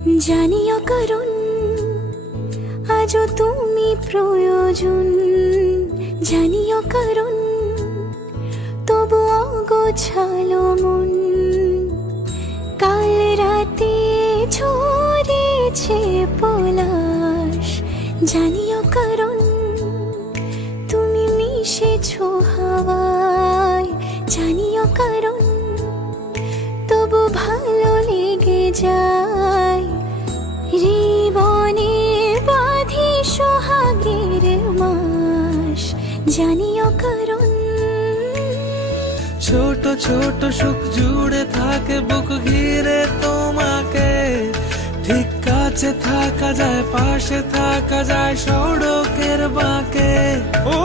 জানিও কারণ আজও তুমি প্রয়োজন, জানিও কারণ তবু অগোছালো মন। কাল রাতে ঝরেছে পলাশ, জানিও কারণ তুমি মিশেছো হাওয়ায়, জানিও কারণ তবু ভালো লেগে যায়। জীবনে বাঁধি সোহাগের মাস, জানিও কারণ ছোট ছোট সুখ জুড়ে থাকে বুক ঘিরে তোমাকে। ঠিক কাছে থাকা যায়, পাশে থাকা যায় সড়কের বাঁকে। ও